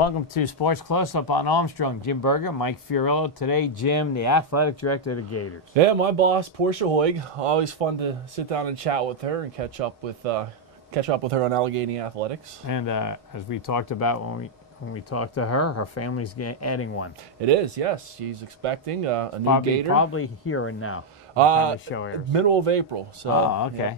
Welcome to Sports Close-Up on Armstrong. Jim Berger, Mike Fiorillo. Today, Jim, the athletic director of the Gators. Yeah, my boss, Portia Hoeg. Always fun to sit down and chat with her and catch up with her on Allegheny athletics. And as we talked about when we talked to her, her family's adding one. It is, yes. She's expecting a new Gator. Probably here and now. Middle of April. So, oh, okay. Yeah.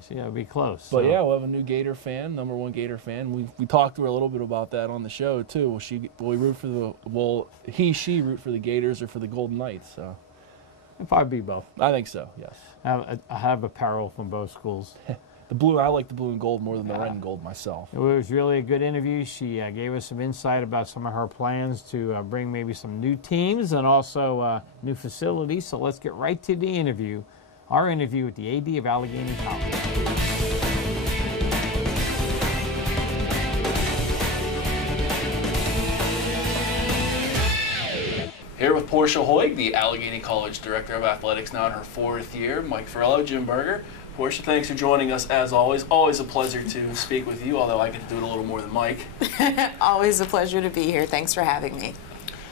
So yeah, it'll be close. But yeah, we'll have a new Gator fan, #1 Gator fan. We talked to her a little bit about that on the show too. She root for the Gators or for the Golden Knights? So it'll probably be both. I think so. Yes. I have apparel from both schools. I like the blue and gold more than the red and gold myself. It was really a good interview. She gave us some insight about some of her plans to bring maybe some new teams and also new facilities. So let's get right to the interview. Our interview with the AD of Allegheny College. Here with Portia Hoeg, the Allegheny College Director of Athletics, now in her 4th year. Mike Fiorillo, Jim Berger. Portia, thanks for joining us as always. Always a pleasure to speak with you, although I get to do it a little more than Mike. Always a pleasure to be here. Thanks for having me.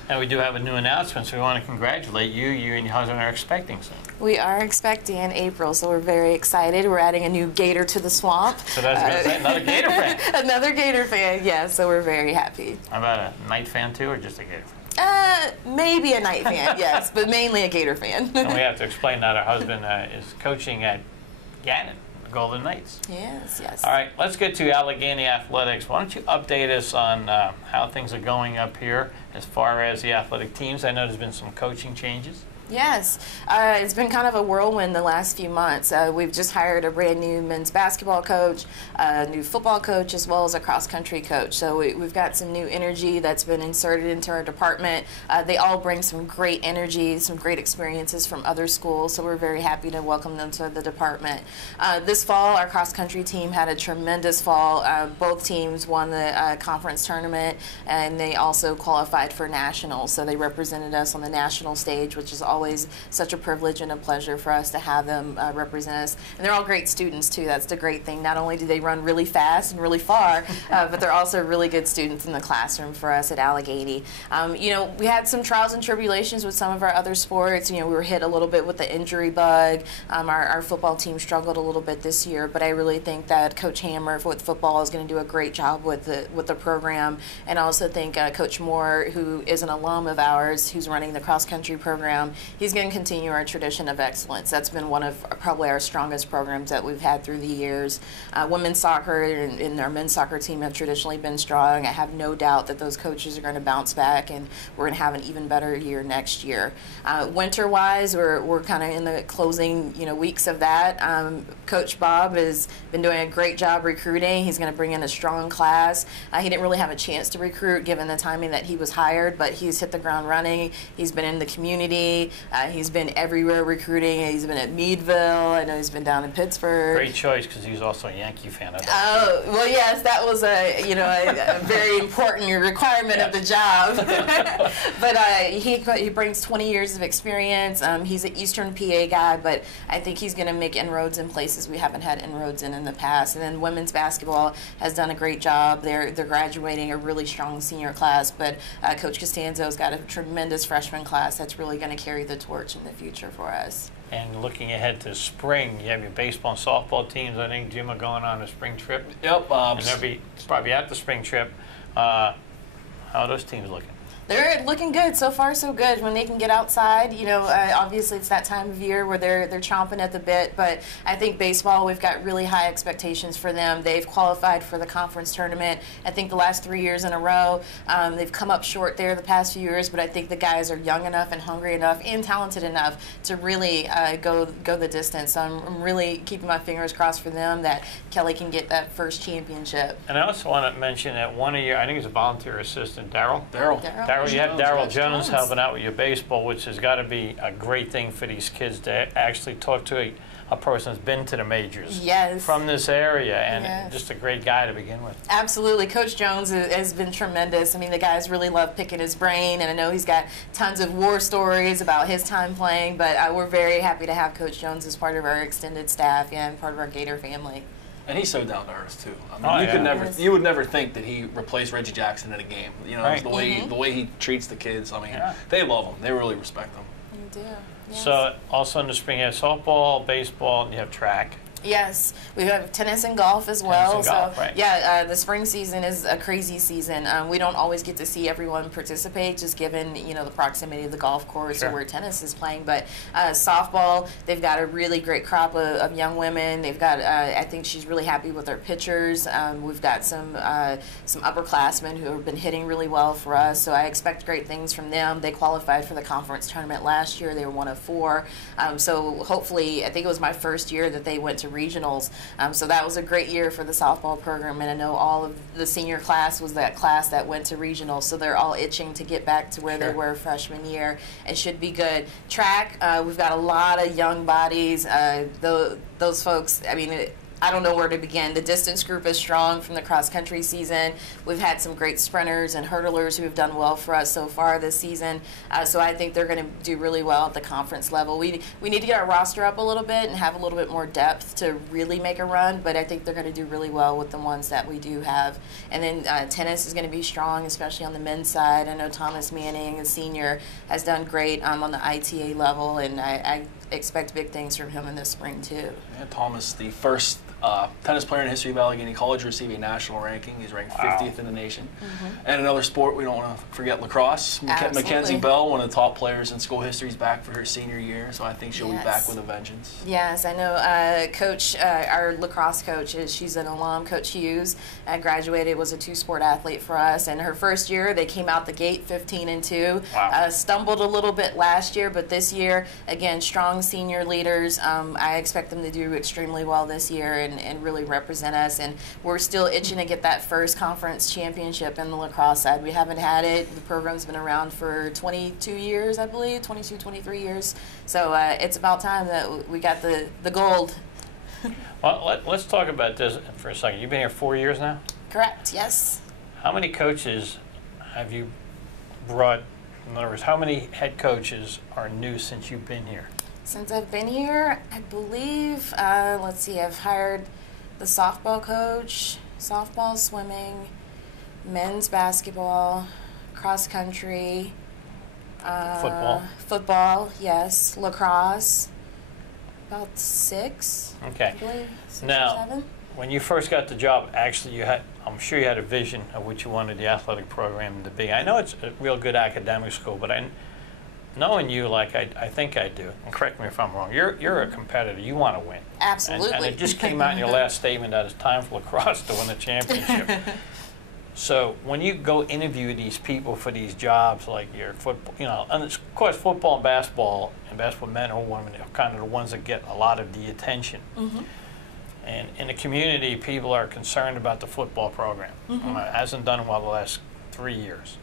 And we do have a new announcement, so we want to congratulate you. You and your husband are expecting soon. We are expecting in April, so we're very excited. We're adding a new Gator to the swamp. So that's another Gator fan. Another Gator fan, yeah, so we're very happy. How about a Knight fan too, or just a Gator fan? Maybe a Knight fan, yes, but mainly a Gator fan. And we have to explain that our husband is coaching at Gannon, the Golden Knights. Yes, yes. All right, let's get to Allegheny athletics. Why don't you update us on how things are going up here as far as the athletic teams? I know there's been some coaching changes. Yes, it's been kind of a whirlwind the last few months. We've just hired a brand new men's basketball coach, a new football coach, as well as a cross-country coach. So we've got some new energy that's been inserted into our department. They all bring some great energy, some great experiences from other schools, so we're very happy to welcome them to the department. This fall, our cross-country team had a tremendous fall. Both teams won the conference tournament, and they also qualified for nationals. So they represented us on the national stage, which is always such a privilege and a pleasure for us to have them represent us. And they're all great students too. That's the great thing. Not only do they run really fast and really far, but they're also really good students in the classroom for us at Allegheny. You know, we had some trials and tribulations with some of our other sports. You know, we were hit a little bit with the injury bug. Our football team struggled a little bit this year, but I really think that Coach Hammer with football is going to do a great job with the program. And I also think Coach Moore, who is an alum of ours, who's running the cross-country program, he's going to continue our tradition of excellence. That's been one of probably our strongest programs that we've had through the years. Women's soccer and our men's soccer team have traditionally been strong. I have no doubt that those coaches are going to bounce back, and we're going to have an even better year next year. Winter-wise, we're kind of in the closing weeks of that. Coach Bob has been doing a great job recruiting. He's going to bring in a strong class. He didn't really have a chance to recruit given the timing that he was hired, but he's hit the ground running. He's been in the community. He's been everywhere recruiting. He's been at Meadville. I know he's been down in Pittsburgh. Great choice, because he's also a Yankee fan. Oh, well, yes, that was a very important requirement of the job. But he brings 20 years of experience. He's an Eastern PA guy, but I think he's going to make inroads in places we haven't had inroads in the past. And then women's basketball has done a great job. They're graduating a really strong senior class, but Coach Costanzo's got a tremendous freshman class that's really going to carry the torch in the future for us. And looking ahead to spring, you have your baseball and softball teams. I think, Jim, are going on a spring trip. Yep. And they'll probably at the spring trip. How are those teams looking? They're looking good. So far, so good. When they can get outside, obviously it's that time of year where they're chomping at the bit. But I think baseball, we've got really high expectations for them. They've qualified for the conference tournament. I think the last 3 years in a row. They've come up short there the past few years, but I think the guys are young enough and hungry enough and talented enough to really go the distance. So I'm really keeping my fingers crossed for them that Kelly can get that first championship. And I also want to mention that one of your, I think it's a volunteer assistant, Daryl, you have Daryl Jones helping out with your baseball, which has got to be a great thing for these kids to actually talk to a person that's been to the majors from this area, and just a great guy to begin with. Absolutely. Coach Jones has been tremendous. I mean, the guys really love picking his brain, and I know he's got tons of war stories about his time playing, but we're very happy to have Coach Jones as part of our extended staff and part of our Gator family. And he's so down to earth too. I mean, you would never think that he replaced Reggie Jackson in a game. You know, right. The way he treats the kids. I mean, they love him. They really respect him. You do. Yes. So also in the spring you have softball, baseball, and you have track. Yes, we have tennis and golf as well. Tennis and golf, right. Yeah, the spring season is a crazy season. We don't always get to see everyone participate, just given the proximity of the golf course or where tennis is playing. But softball, they've got a really great crop of young women. They've got, I think she's really happy with their pitchers. We've got some upperclassmen who have been hitting really well for us. So I expect great things from them. They qualified for the conference tournament last year. They were one of 4. So hopefully, I think it was my first year that they went to regionals. So that was a great year for the softball program, and I know all of the senior class was that class that went to regionals, so they're all itching to get back to where they were freshman year. It should be good. Track, we've got a lot of young bodies. Those folks, I mean, I don't know where to begin. The distance group is strong from the cross-country season. We've had some great sprinters and hurdlers who have done well for us so far this season. So I think they're going to do really well at the conference level. We need to get our roster up a little bit and have a little bit more depth to really make a run, but I think they're going to do really well with the ones that we do have. And then tennis is going to be strong, especially on the men's side. I know Thomas Manning, a senior, has done great on the ITA level, and I expect big things from him in the spring, too. Yeah, Thomas, the first tennis player in the history of Allegheny College to receive a national ranking. He's ranked 50th in the nation. And another sport, we don't want to forget lacrosse. Mackenzie Bell, one of the top players in school history, is back for her senior year, so I think she'll be back with a vengeance. Yes, I know Coach, our lacrosse coach, she's an alum, Coach Hughes, graduated, was a 2-sport athlete for us, and her first year, they came out the gate 15-2. Wow. Stumbled a little bit last year, but this year, again, strong senior leaders. I expect them to do extremely well this year and really represent us, and we're still itching to get that first conference championship in the lacrosse side. We haven't had it. The program's been around for 22 years, I believe, 22, 23 years. So it's about time that we got the gold. Well, let's talk about this for a second. You've been here 4 years now? Correct, yes. How many coaches have you brought? In other words, how many head coaches are new since you've been here? Since I've been here, I believe, let's see, I've hired the softball coach, softball, swimming, men's basketball, cross country, football, yes, lacrosse, about 6. Okay. I believe, 6 now, or 7. When you first got the job, actually, I'm sure you had a vision of what you wanted the athletic program to be. I know it's a real good academic school, but knowing you like I think I do, and correct me if I'm wrong, you're a competitor. You want to win. Absolutely. And it just came out in your last statement that it's time for lacrosse to win the championship. So when you go interview these people for these jobs, like your football, and of course football and basketball men or women are kind of the ones that get a lot of the attention. And in the community, people are concerned about the football program. It hasn't done well the last 3 years.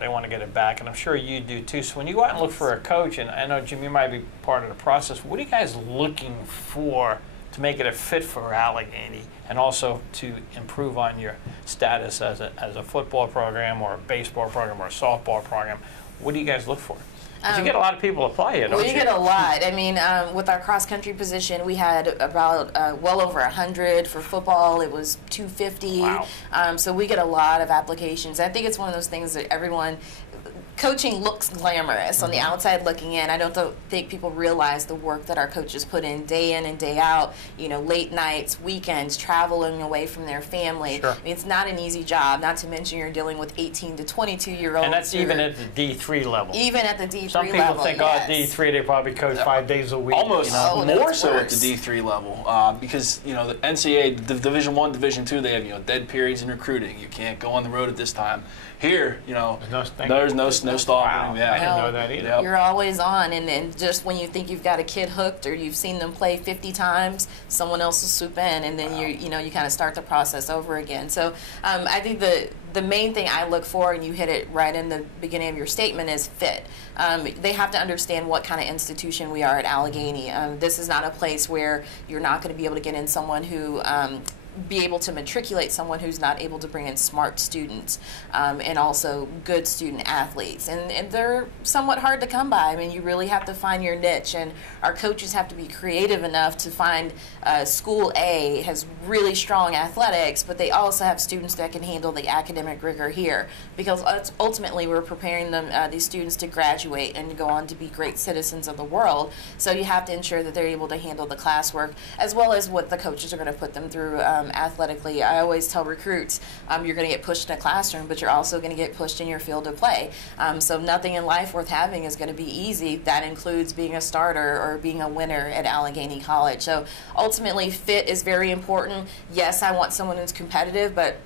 They want to get it back, and I'm sure you do too. So when you go out and look for a coach, and I know, Jim, you might be part of the process, what are you guys looking for to make it a fit for Allegheny and also to improve on your status as a football program or a baseball program or a softball program? What do you guys look for? Because you get a lot of people apply here, don't you? We get a lot. I mean, with our cross-country position, we had about well over 100. For football, it was 250. Wow. So we get a lot of applications. I think it's one of those things that everyone... Coaching looks glamorous on the outside looking in. I don't think people realize the work that our coaches put in and day out, late nights, weekends, traveling away from their family. Sure. I mean, it's not an easy job, not to mention you're dealing with 18 to 22-year-olds. And that's even at the D3 level. Even at the D3 level, Some people think, D3, they probably coach 5 days a week. Almost more so at the D3 level because, the NCAA, the Division I, Division II, they have, dead periods in recruiting. You can't go on the road at this time. Here, there's no stopping. Wow. Yeah. I didn't know that either. You're always on, and just when you think you've got a kid hooked or you've seen them play 50 times, someone else will swoop in, and then you kind of start the process over again. So I think the main thing I look for, and you hit it right in the beginning of your statement, is fit. They have to understand what kind of institution we are at Allegheny. This is not a place where you're not going to be able to get in someone who be able to matriculate someone who's not able to bring in smart students and also good student athletes. And they're somewhat hard to come by. I mean, you really have to find your niche, and our coaches have to be creative enough to find School A has really strong athletics, but they also have students that can handle the academic rigor here, because ultimately we're preparing them, these students, to graduate and go on to be great citizens of the world. So you have to ensure that they're able to handle the classwork as well as what the coaches are going to put them through athletically. I always tell recruits, you're going to get pushed in a classroom, but you're also going to get pushed in your field of play. So nothing in life worth having is going to be easy. That includes being a starter or being a winner at Allegheny College. So ultimately, fit is very important. Yes, I want someone who's competitive, but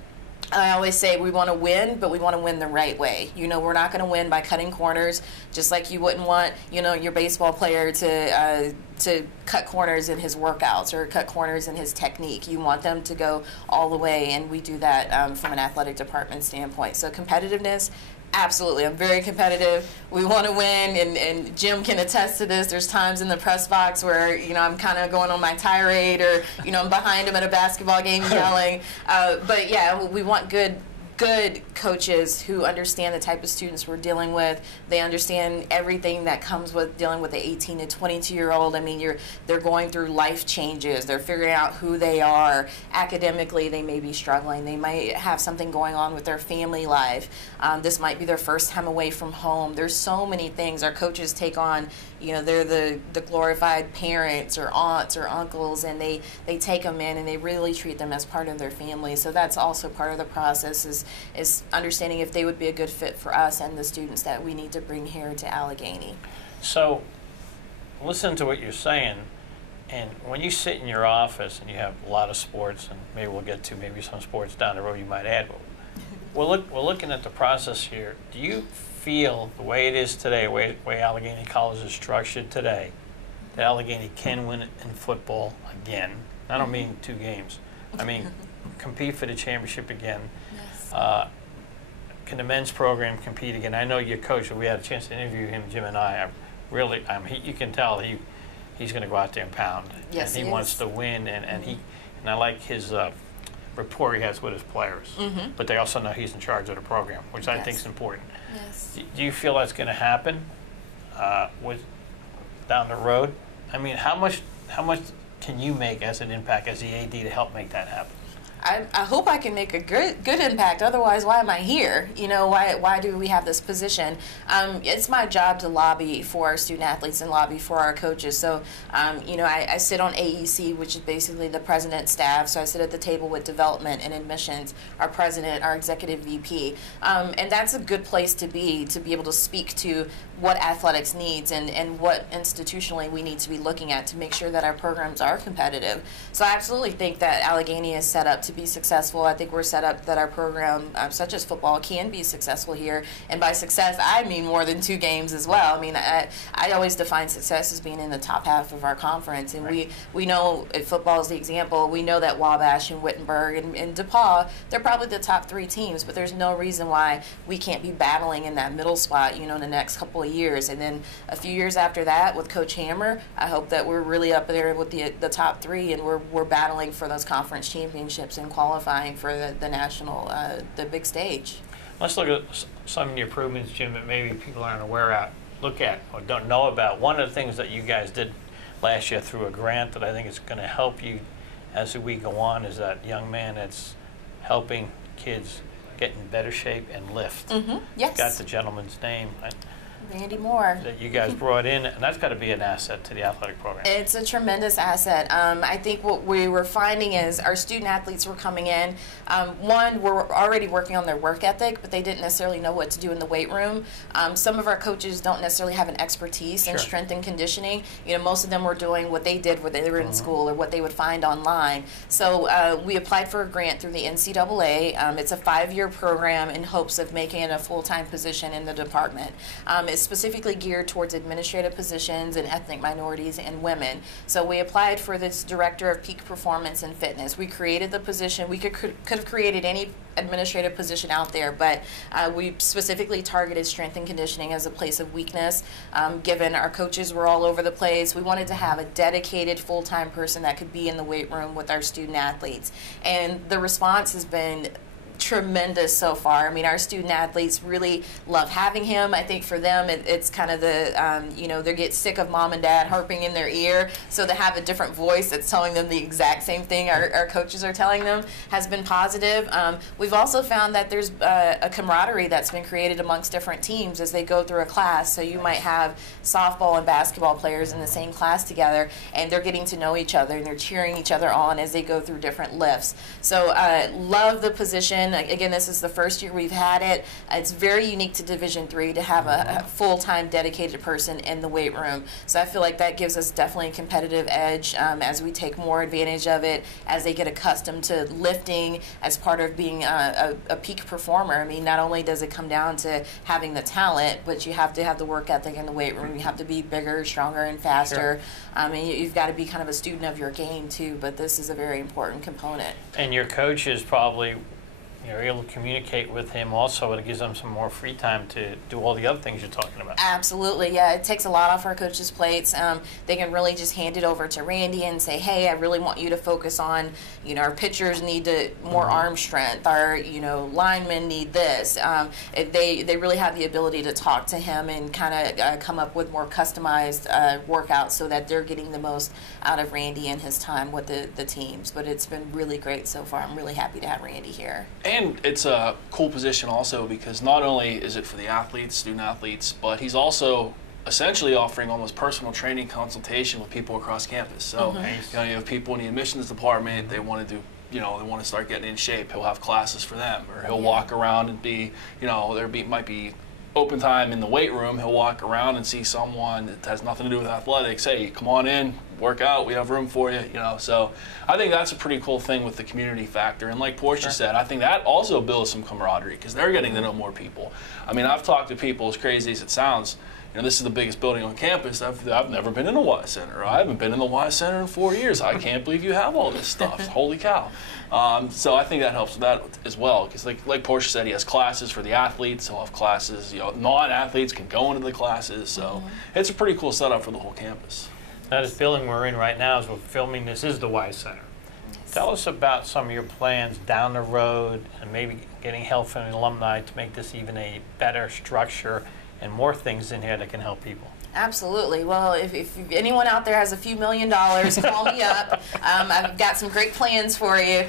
I always say we want to win, but we want to win the right way. You know, we're not going to win by cutting corners, just like you wouldn't want, you know, your baseball player to cut corners in his workouts or cut corners in his technique. You want them to go all the way, and we do that from an athletic department standpoint. So competitiveness, absolutely. I'm very competitive. We want to win, and Jim can attest to this. There's times in the press box where, you know, I'm kind of going on my tirade, or, you know, I'm behind him at a basketball game yelling. But yeah, we want good coaches who understand the type of students we're dealing with. They understand everything that comes with dealing with the 18 to 22-year-old. I mean, they're going through life changes. They're figuring out who they are. Academically, they may be struggling. They might have something going on with their family life. This might be their first time away from home. There's so many things our coaches take on. You know, they're the glorified parents or aunts or uncles, and they take them in and they really treat them as part of their family. So that's also part of the process, is understanding if they would be a good fit for us and the students that we need to bring here to Allegheny. So listen to what you're saying, and when you sit in your office and you have a lot of sports, and maybe we'll get to maybe some sports down the road you might add, but we're looking at the process here. Do you feel the way it is today, the way Allegheny College is structured today, that Allegheny can win in football again? I don't mean 2 games. I mean compete for the championship again. Yes. Can the men's program compete again? I know your coach, we had a chance to interview him, Jim and I. You can tell he's going to go out there and pound. Yes, and he wants to win, and I like his rapport he has with his players. Mm-hmm. But they also know he's in charge of the program, which I think is important. Yes. Do you feel that's going to happen down the road? I mean, how much can you make as an impact as the AD to help make that happen? I hope I can make a good impact. Otherwise, why am I here? You know, why do we have this position? It's my job to lobby for our student athletes and lobby for our coaches. So, you know, I sit on AEC, which is basically the president's staff. So I sit at the table with development and admissions, our president, our executive VP. And that's a good place to be able to speak to what athletics needs and what institutionally we need to be looking at to make sure that our programs are competitive. So I absolutely think that Allegheny is set up to be successful. I think we're set up that our program, such as football, can be successful here. And by success, I mean more than 2 games as well. I mean, I always define success as being in the top half of our conference. And right. we know, if football is the example, we know that Wabash and Wittenberg and DePaul, they're probably the top 3 teams, but there's no reason why we can't be battling in that middle spot, you know, in the next couple of years. And then a few years after that with Coach Hammer, I hope that we're really up there with the top 3, and we're battling for those conference championships and qualifying for the national, the big stage. Let's look at some of the improvements, Jim, that maybe people aren't aware of, look at or don't know about. One of the things that you guys did last year through a grant that I think is going to help you as we go on is that young man that's helping kids get in better shape and lift. Mm-hmm. Yes. Got the gentleman's name. Randy Moore. That you guys brought in, and that's got to be an asset to the athletic program. It's a tremendous asset. I think what we were finding is our student athletes were coming in. One, we're already working on their work ethic, but they didn't necessarily know what to do in the weight room. Some of our coaches don't necessarily have an expertise in strength and conditioning. You know, most of them were doing what they did when they were in school or what they would find online. So we applied for a grant through the NCAA. It's a 5-year program in hopes of making it a full-time position in the department. It is specifically geared towards administrative positions and ethnic minorities and women. So we applied for this Director of Peak Performance and Fitness. We created the position. We could have created any administrative position out there, but we specifically targeted strength and conditioning as a place of weakness. Given our coaches were all over the place, we wanted to have a dedicated full-time person that could be in the weight room with our student athletes. And the response has been tremendous so far. I mean, our student athletes really love having him. I think for them, it's kind of the, they get sick of mom and dad harping in their ear. So to have a different voice that's telling them the exact same thing our coaches are telling them has been positive. We've also found that there's a camaraderie that's been created amongst different teams as they go through a class. So you might have softball and basketball players in the same class together, and they're getting to know each other, and they're cheering each other on as they go through different lifts. So love the position. Again, this is the first year we've had it. It's very unique to Division III to have a full-time dedicated person in the weight room. So I feel like that gives us definitely a competitive edge as we take more advantage of it, as they get accustomed to lifting as part of being a peak performer. I mean, not only does it come down to having the talent, but you have to have the work ethic in the weight room. You have to be bigger, stronger, and faster. Sure. And you've got to be kind of a student of your game, too, but this is a very important component. And your coach is probably you're able to communicate with him also, and it gives them some more free time to do all the other things you're talking about. Absolutely, yeah. It takes a lot off our coaches' plates. They can really just hand it over to Randy and say, hey, I really want you to focus on, our pitchers need more arm strength. Our, linemen need this. They really have the ability to talk to him and kind of come up with more customized workouts so that they're getting the most out of Randy and his time with the teams. But it's been really great so far. I'm really happy to have Randy here. And it's a cool position also because not only is it for the athletes, student athletes, but he's also essentially offering almost personal training consultation with people across campus. So you have people in the admissions department, they want to do, they want to start getting in shape. He'll have classes for them, or he'll walk around and be, might be open time in the weight room. He'll walk around and see someone that has nothing to do with athletics. Hey, come on in, work out. We have room for you. So I think that's a pretty cool thing with the community factor. And like Portia said, I think that also builds some camaraderie because they're getting to know more people. I mean, I've talked to people, as crazy as it sounds. This is the biggest building on campus. I've never been in the Y Center. I haven't been in the Y Center in 4 years. I can't believe you have all this stuff. Holy cow. So I think that helps with that as well. Because like Portia said, he has classes for the athletes. He'll have classes, non-athletes can go into the classes. So it's a pretty cool setup for the whole campus. Now, this building we're in right now, as we're filming this, is the Y Center. Tell us about some of your plans down the road and maybe getting help from the alumni to make this even a better structure and more things in here that can help people. Absolutely. Well, if anyone out there has a few $1 million, call me up. I've got some great plans for you.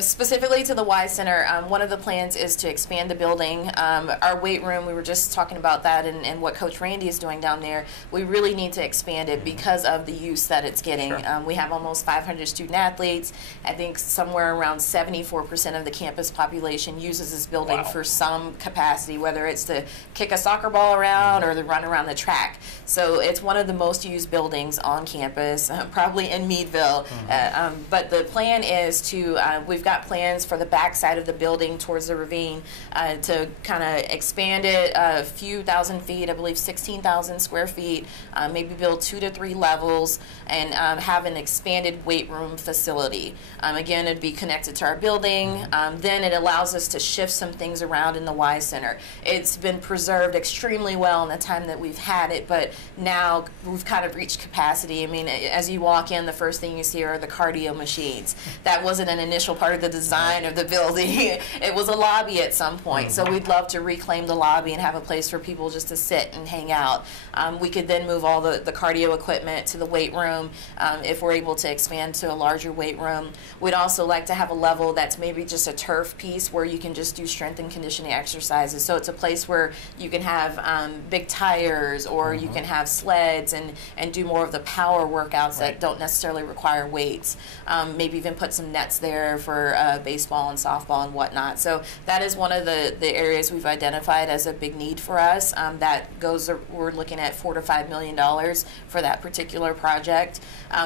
Specifically to the Y Center, one of the plans is to expand the building. Our weight room, we were just talking about that and what Coach Randy is doing down there. We really need to expand it because of the use that it's getting. Sure. We have almost 500 student athletes. I think somewhere around 74% of the campus population uses this building for some capacity, whether it's to kick a soccer ball around or to run around the track. So it's one of the most used buildings on campus, probably in Meadville. But the plan is to, we've got plans for the back side of the building towards the ravine to kind of expand it a few thousand feet, I believe 16,000 square feet, maybe build 2 to 3 levels, and have an expanded weight room facility. Again, it'd be connected to our building. Then it allows us to shift some things around in the Y Center. It's been preserved extremely well in the time that we've had it, but now we've kind of reached capacity. I mean, as you walk in, the first thing you see are the cardio machines. That wasn't an initial part of the design of the building. It was a lobby at some point. So we'd love to reclaim the lobby and have a place for people just to sit and hang out. We could then move all the cardio equipment to the weight room if we're able to expand to a larger weight room. We'd also like to have a level that's maybe just a turf piece where you can just do strength and conditioning exercises. So it's a place where you can have big tires, or you can have sleds and do more of the power workouts that don't necessarily require weights. Maybe even put some nets there for baseball and softball and whatnot. So that is one of the areas we've identified as a big need for us. We're looking at $4 to $5 million for that particular project.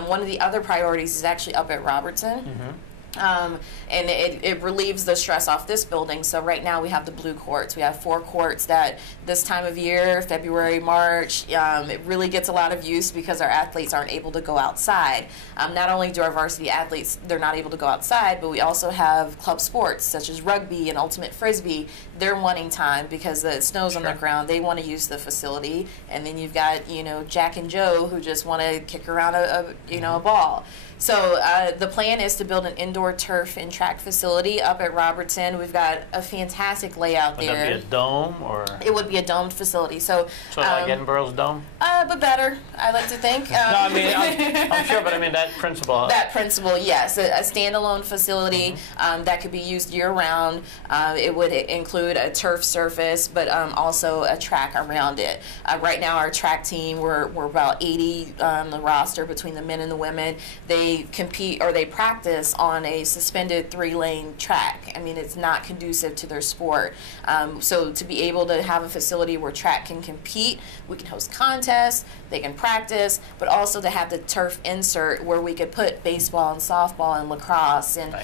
One of the other priorities is actually up at Robertson. And it relieves the stress off this building. So right now we have the blue courts. We have 4 courts that this time of year, February, March, it really gets a lot of use because our athletes aren't able to go outside. Not only do our varsity athletes, they're not able to go outside, but we also have club sports such as rugby and ultimate frisbee. They're wanting time because the snow's on the ground. They want to use the facility. And then you've got, you know, Jack and Joe who just want to kick around a ball. So the plan is to build an indoor turf and track facility up at Robertson. We've got a fantastic layout there. Would that be a dome, or? It would be a domed facility. So like Edinburgh's dome? But better, I like to think. No, I mean, I'm sure, but I mean that principle. That principle, yes. A standalone facility that could be used year-round. It would include a turf surface, but also a track around it. Right now, our track team, we're about 80 on the roster between the men and the women. They compete or they practice on a suspended 3-lane track. I mean, it's not conducive to their sport. So to be able to have a facility where track can compete, we can host contests, they can practice, but also to have the turf insert where we could put baseball and softball and lacrosse, and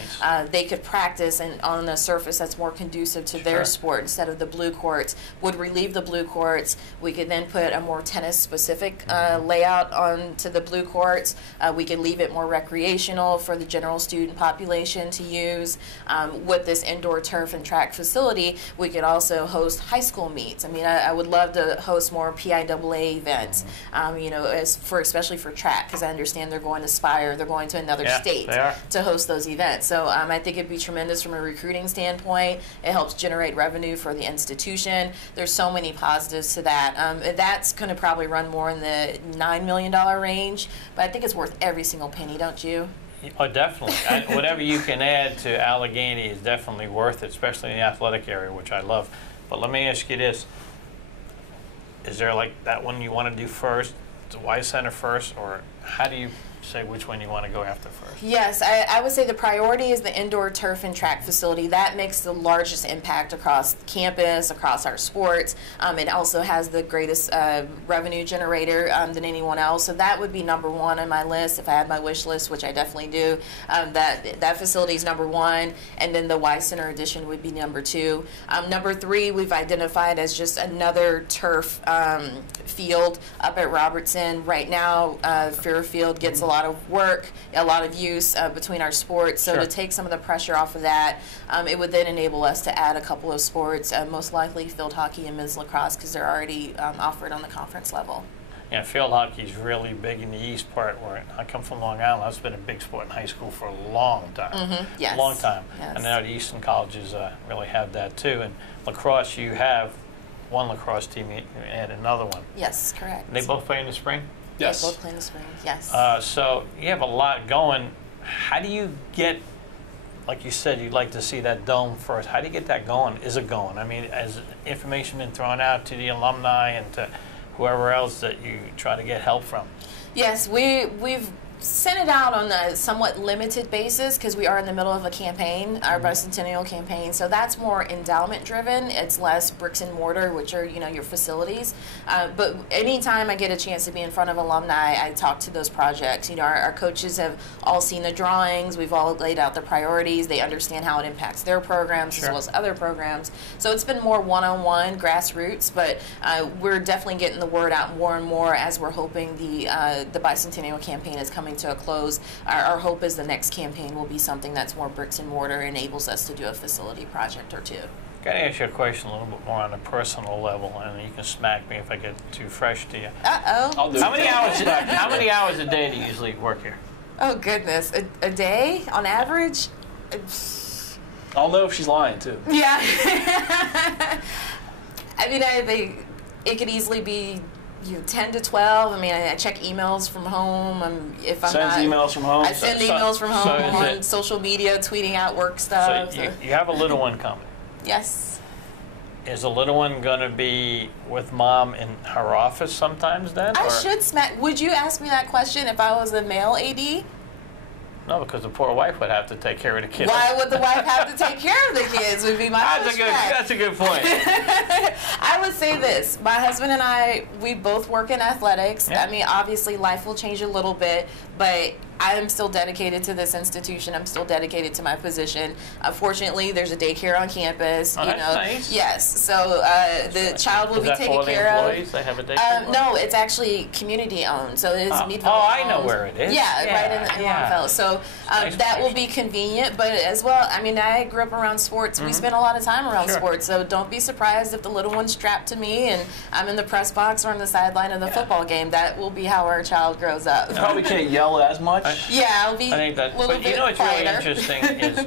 they could practice and on a surface that's more conducive to their sport instead of the blue courts. Would relieve the blue courts. We could then put a more tennis-specific layout onto the blue courts. We could leave it more recreational for the general student population to use. With this indoor turf and track facility, we could also host high school meets. I mean, I would love to host more PIAA events, especially for track, because I understand they're going to Spire, they're going to another state to host those events. So I think it'd be tremendous from a recruiting standpoint. It helps generate revenue for the institution. There's so many positives to that. That's going to probably run more in the $9 million range, but I think it's worth every single penny, don't you? Oh, definitely. Whatever you can add to Allegheny is definitely worth it, especially in the athletic area, which I love. But let me ask you this. Is there like that one you want to do first, the Y Center first, or how do you say which one you want to go after first? Yes, I would say the priority is the indoor turf and track facility. That makes the largest impact across campus, across our sports. It also has the greatest revenue generator than anyone else. So that would be number 1 on my list if I had my wish list, which I definitely do. That facility is number 1, and then the Y Center addition would be number 2. Number 3, we've identified as just another turf field up at Robertson. Right now, Fiorillo gets a lot of work, a lot of use between our sports. So to take some of the pressure off of that, it would then enable us to add a couple of sports, most likely field hockey and men's lacrosse, because they're already offered on the conference level. Yeah, field hockey is really big in the east part where I come from Long Island. That's been a big sport in high school for a long time. Yes. Long time. Yes. And now the eastern colleges really have that too. And lacrosse, you have one lacrosse team, you add another one. Yes, correct. And they both play in the spring? Yes. They both play in the spring, yes. So you have a lot going. How do you get, like you said, you'd like to see that dome first. How do you get that going? Is it going? I mean, has information been thrown out to the alumni and to whoever else that you try to get help from? Yes, we've sent it out on a somewhat limited basis because we are in the middle of a campaign, our bicentennial campaign. So that's more endowment driven. It's less bricks and mortar, which are your facilities. But anytime I get a chance to be in front of alumni, I talk to those projects. Our coaches have all seen the drawings. We've all laid out the priorities. They understand how it impacts their programs as well as other programs. So it's been more one-on-one, grassroots. But we're definitely getting the word out more and more as we're hoping the bicentennial campaign is coming to a close. Our hope is the next campaign will be something that's more bricks and mortar, enables us to do a facility project or two. Got to ask you a question a little bit more on a personal level, and you can smack me if I get too fresh to you. Uh-oh. How many hours a day do you usually work here? Oh, goodness. A day on average? I'll know if she's lying, too. Yeah. I mean, it could easily be 10 to 12. I mean, I check emails from home. If I'm Sends emails from home. I send emails from home on social media, tweeting out work stuff. So you have a little one coming. Yes. Is the little one going to be with mom in her office sometimes then? I should smack. Would you ask me that question if I was a male AD? No, because the poor wife would have to take care of the kids. Why would the wife have to take care of the kids? Would be my That's a good point. I would say this. My husband and I, we both work in athletics. Yeah. I mean, obviously life will change a little bit, but I am still dedicated to this institution. I'm still dedicated to my position. Fortunately, there's a daycare on campus. Oh, that's nice. Yes. So the child will be taken care of. They have a daycare? No, it's actually community owned. So it's Meadville. Oh, I know where it is. Yeah, right in Longfellow. So that will be convenient, but as well, I mean, I grew up around sports. We spent a lot of time around sports, so don't be surprised if the little one's strapped to me and I'm in the press box or on the sideline of the football game. That will be how our child grows up. You probably can't yell as much. I'll be I think that, a little but bit you know what's quieter. really interesting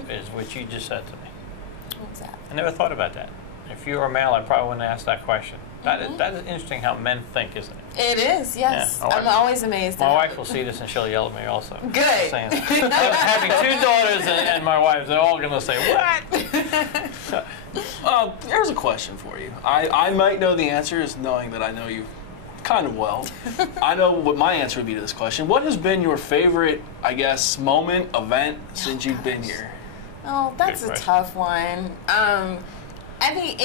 is what you just said to me. What's that? I never thought about that. If you were a male, I probably wouldn't ask that question. That is interesting how men think, isn't it? It is, yes. Yeah, I'm always amazed. My wife will see this and she'll yell at me also. Good. Saying that. Having 2 daughters and my wife, they're all going to say, what? Here's a question for you. I might know the answer, is knowing that I know you kind of well. I know what my answer would be to this question. What has been your favorite, I guess, moment, event since you've been here? Oh, that's a tough one. I think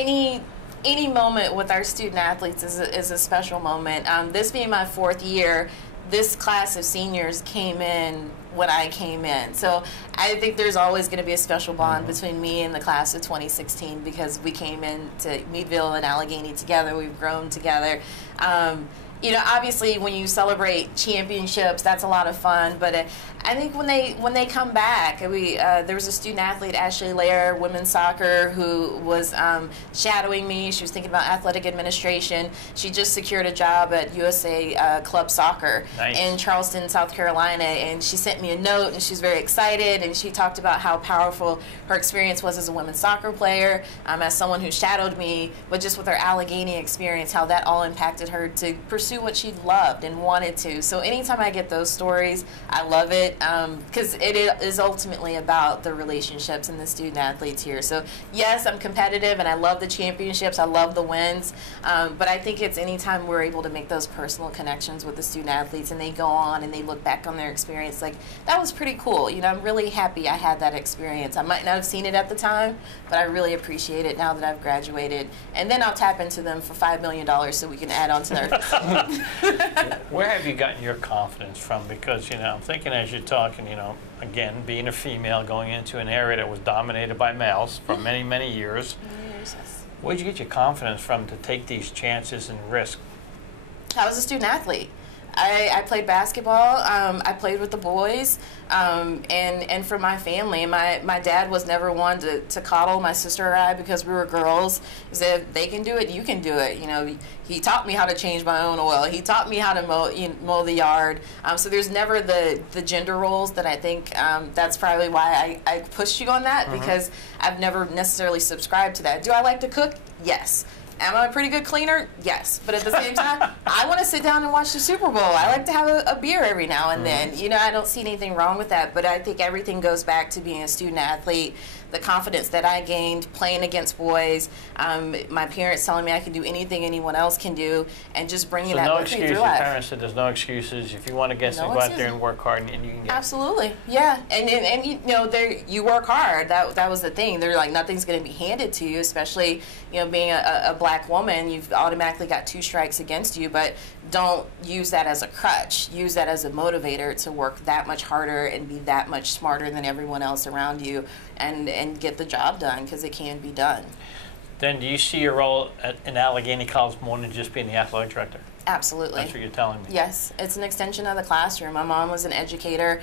any moment with our student athletes is a special moment. This being my 4th year, this class of seniors came in when I came in. So I think there's always going to be a special bond between me and the class of 2016 because we came into Meadville and Allegheny together. We've grown together. Obviously when you celebrate championships, that's a lot of fun, but I think when they come back, there was a student athlete, Ashley Lair, women's soccer, who was shadowing me. She was thinking about athletic administration. She just secured a job at USA Club Soccer in Charleston, South Carolina, and she sent me a note, and she's very excited, and she talked about how powerful her experience was as a women's soccer player, as someone who shadowed me, but just with her Allegheny experience, how that all impacted her to pursue what she loved and wanted to. So anytime I get those stories, I love it. Because it is ultimately about the relationships and the student athletes here. So yes, I'm competitive and I love the championships, I love the wins, but I think it's anytime we're able to make those personal connections with the student athletes and they go on and they look back on their experience, like, that was pretty cool. I'm really happy I had that experience. I might not have seen it at the time, but I really appreciate it now that I've graduated. And then I'll tap into them for $5 million so we can add on to their Where have you gotten your confidence from? Because, I'm thinking as you're talking, again, being a female, going into an area that was dominated by males for many, many years. Where'd you get your confidence from to take these chances and risk? I was a student athlete. I played basketball. I played with the boys, and for my family. My dad was never one to coddle my sister or I because we were girls. He said, if they can do it, you can do it. He taught me how to change my own oil. He taught me how to mow the yard. So there's never the gender roles that I think that's probably why I pushed you on that, because I've never necessarily subscribed to that. Do I like to cook? Yes. Am I a pretty good cleaner? Yes. But at the same time, I want to sit down and watch the Super Bowl. I like to have a beer every now and then. I don't see anything wrong with that. But I think everything goes back to being a student athlete, the confidence that I gained playing against boys, my parents telling me I can do anything anyone else can do, and just bringing that with me through life. Your parents said there's no excuses. If you want to get something, go out there and work hard, and you can get it. Absolutely, yeah. And you work hard. That was the thing. They're like, nothing's going to be handed to you, especially being a black woman. You've automatically got 2 strikes against you, but don't use that as a crutch. Use that as a motivator to work that much harder and be that much smarter than everyone else around you, and get the job done, because it can be done. Then do you see your role in Allegheny College more than just being the athletic director? Absolutely. That's what you're telling me. Yes, it's an extension of the classroom. My mom was an educator.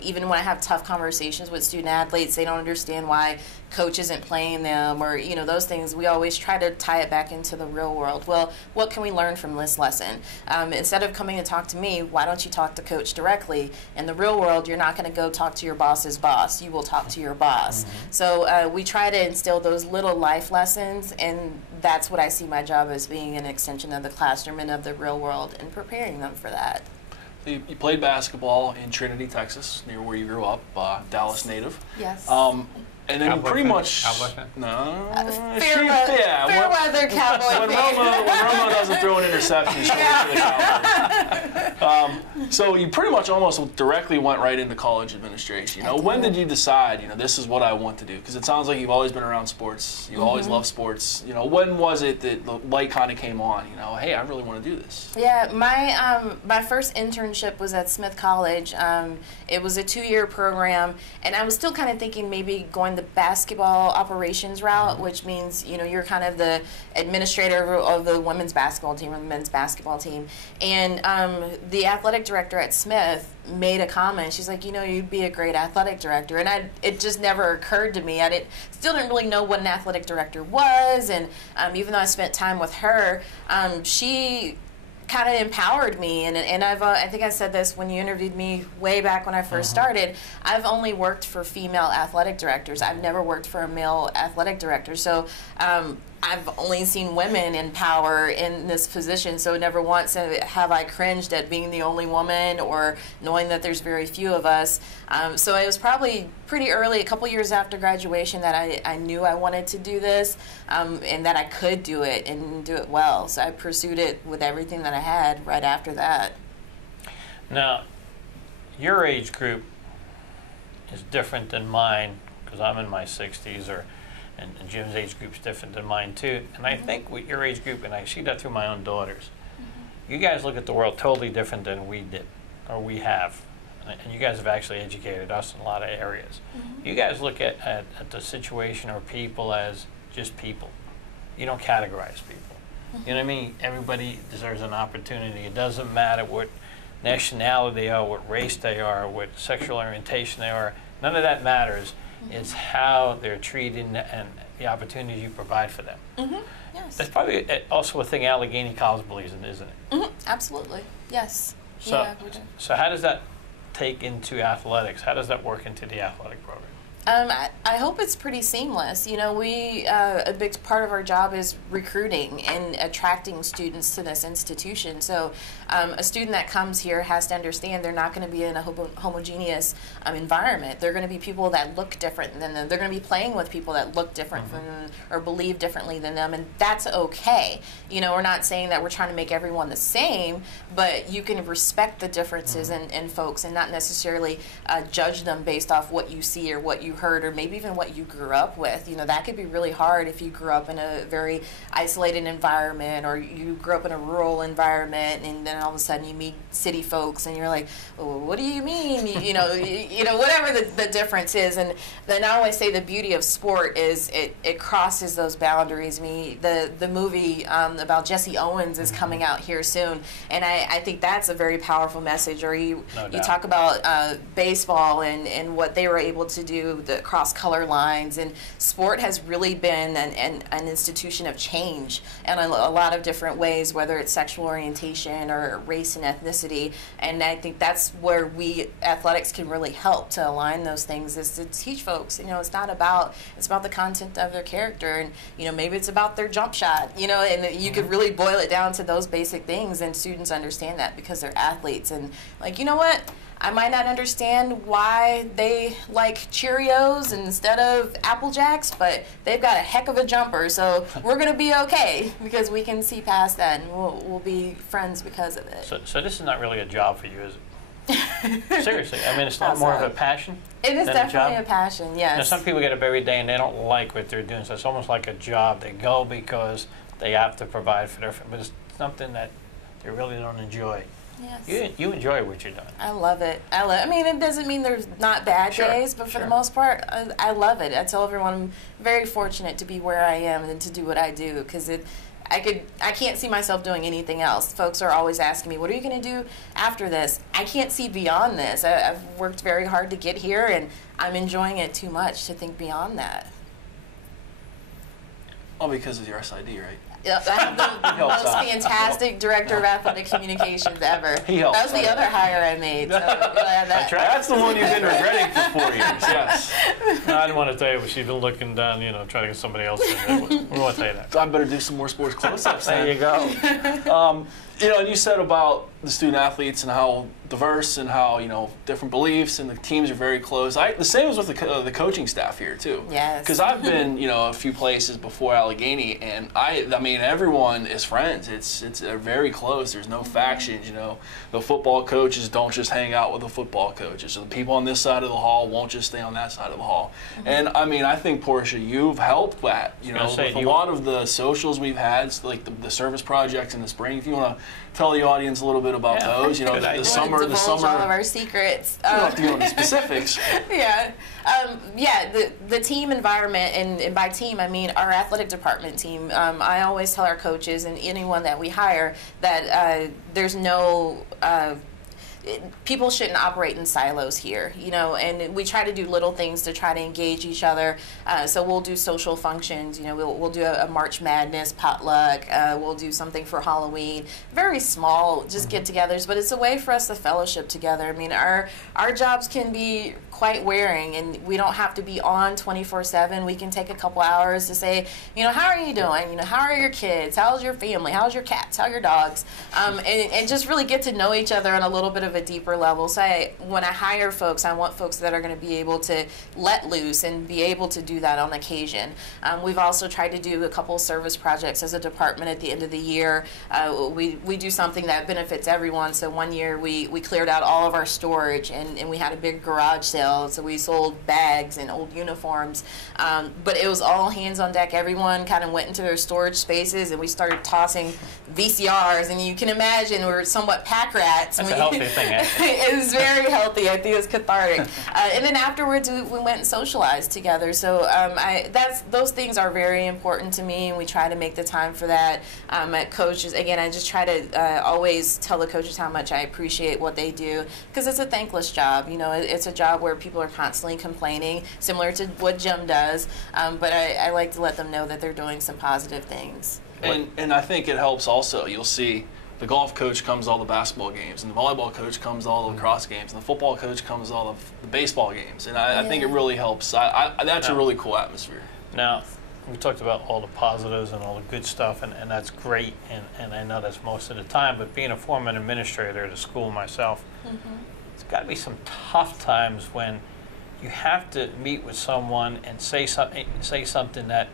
Even when I have tough conversations with student athletes, they don't understand why coach isn't playing them, or those things. We always try to tie it back into the real world. Well, what can we learn from this lesson? Instead of coming to talk to me, why don't you talk to coach directly? In the real world, you're not going to go talk to your boss's boss. You will talk to your boss. So we try to instill those little life lessons, and that's what I see my job as, being an extension of the classroom and of the real world, and preparing them for that. So you played basketball in Trinity, Texas, near where you grew up, Dallas native. Yes. And then pretty much no. Fair weather cowboy when Romo doesn't throw an interception, she goes to the Cowboys. So you pretty much almost directly went right into college administration. You know, when did you decide, you know, this is what I want to do? Because it sounds like you've always been around sports. You've always loved sports. You know, when was it that the light kind of came on? You know, hey, I really want to do this. Yeah, my first internship was at Smith College. It was a 2-year program, and I was still kind of thinking maybe going the basketball operations route, which means, you know, you're kind of the administrator of the women's basketball team or the men's basketball team. And the athletic director at Smith made a comment. She's like, you know, you'd be a great athletic director. And it just never occurred to me. Still didn't really know what an athletic director was. And even though I spent time with her, she kind of empowered me, and I think I said this when you interviewed me way back when I first started. I've only worked for female athletic directors. I've never worked for a male athletic director. So I've only seen women in power in this position, so never once have I cringed at being the only woman or knowing that there's very few of us. So it was probably pretty early, a couple years after graduation, that I knew I wanted to do this, and that I could do it and do it well. So I pursued it with everything that I had right after that. Now, your age group is different than mine, because I'm in my 60s, and Jim's age group's different than mine too. And I think with your age group, and I see that through my own daughters, you guys look at the world totally different than we did, or we have. And you guys have actually educated us in a lot of areas. You guys look at the situation or people as just people. You don't categorize people. You know what I mean? Everybody deserves an opportunity. It doesn't matter what nationality they are, what race they are, what sexual orientation they are. None of that matters. It's how they're treated and the opportunities you provide for them. Yes. That's probably also a thing Allegheny College believes in, isn't it? Absolutely. Yes. So, yeah, we do. So how does that take into athletics? How does that work into the athletic program? I hope it's pretty seamless. You know, a big part of our job is recruiting and attracting students to this institution. So a student that comes here has to understand they're not going to be in a homogeneous environment. They're going to be people that look different than them. They're going to be playing with people that look different from them or believe differently than them, and that's okay. You know, we're not saying that we're trying to make everyone the same, but you can respect the differences in folks and not necessarily judge them based off what you see or what you heard or maybe even what you grew up with. You know, that could be really hard if you grew up in a very isolated environment or you grew up in a rural environment, and then all of a sudden you meet city folks and you're like, well, what do you mean? you know, whatever the difference is. And then I always say the beauty of sport is it crosses those boundaries. I mean, the movie about Jesse Owens is coming out here soon, and I think that's a very powerful message. Or you talk about baseball and what they were able to do, the cross color lines, and sport has really been an institution of change in a lot of different ways, whether it's sexual orientation or race and ethnicity. And I think that's where we athletics can really help to align those things, is to teach folks, you know, it's about the content of their character, and you know, maybe it's about their jump shot, you know, and you could really boil it down to those basic things, and students understand that because they're athletes. And like, you know what, I might not understand why they like Cheerios instead of Apple Jacks, but they've got a heck of a jumper, so we're going to be okay because we can see past that, and we'll be friends because of it. So this is not really a job for you, is it? Seriously, I mean, it's not more of a passion? It is definitely a passion, yes. Now, some people get up every day and they don't like what they're doing, so it's almost like a job. They go because they have to provide for their family, but it's something that they really don't enjoy. Yes. You enjoy what you're doing. I love it. I mean, it doesn't mean there's not bad days, but for the most part, I love it. I tell everyone I'm very fortunate to be where I am and to do what I do, because I can't see myself doing anything else. Folks are always asking me, what are you going to do after this? I can't see beyond this. I've worked very hard to get here, and I'm enjoying it too much to think beyond that. All because of your SID, right? Yep, I have the most fantastic director of athletic communications ever. He helps. That was the other hire I made. So that's the one you've been regretting for 4 years. Yes. No, I didn't want to tell you, but she's been looking down, you know, trying to get somebody else in there. We won't tell you that. I better do some more sports close-ups. There you go. And you said about the student athletes and how diverse and how, different beliefs and the teams are very close. The same as with the coaching staff here, too. Yes. Because I've been, a few places before Allegheny, and I mean, everyone is friends. They're very close. There's no factions, The football coaches don't just hang out with the football coaches. So the people on this side of the hall won't just stay on that side of the hall. And, I mean, I think, Portia, you've helped that, with a lot of the socials we've had, like the service projects in the spring. If you want to tell the audience a little bit about those, the summer. All of our secrets. You don't have to go into specifics. The team environment, and by team I mean our athletic department team. I always tell our coaches and anyone that we hire that there's no. People shouldn't operate in silos here, and we try to do little things to try to engage each other. So we'll do social functions, we'll do a March Madness potluck, we'll do something for Halloween, very small, just get-togethers, but it's a way for us to fellowship together. I mean, our jobs can be quite wearing, and we don't have to be on 24/7. We can take a couple hours to say, how are you doing? How are your kids? How's your family? How's your cats? How are your dogs? And just really get to know each other on a little bit of a deeper level. So when I hire folks, I want folks that are going to be able to let loose and be able to do that on occasion. We've also tried to do a couple service projects as a department at the end of the year. We do something that benefits everyone. So one year we cleared out all of our storage, and we had a big garage sale. So we sold bags and old uniforms. But it was all hands on deck. Everyone kind of went into their storage spaces, and we started tossing VCRs. And you can imagine we were somewhat pack rats. That's a healthy thing. It was very healthy. I think it was cathartic. And then afterwards, we went and socialized together. So those things are very important to me, and we try to make the time for that. At coaches, again, I just try to always tell the coaches how much I appreciate what they do, because it's a thankless job. It's a job where people are constantly complaining, similar to what Jim does. But I like to let them know that they're doing some positive things. And I think it helps also. You'll see the golf coach comes to all the basketball games, and the volleyball coach comes to all the lacrosse games, and the football coach comes to all of the baseball games. And I think it really helps. That's a really cool atmosphere. Now, we talked about all the positives and all the good stuff, and that's great, and I know that's most of the time, but being a former administrator at a school myself, it's got to be some tough times when you have to meet with someone and say something that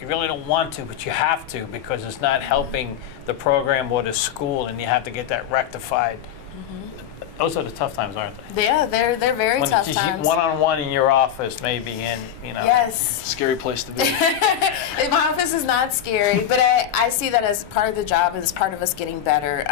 you really don't want to, but you have to, because it's not helping the program or the school, and you have to get that rectified. Those are the tough times, aren't they? Yeah, they're very tough times. One-on-one in your office, maybe, and Yes. Scary place to be. My office is not scary, but I see that as part of the job, as part of us getting better.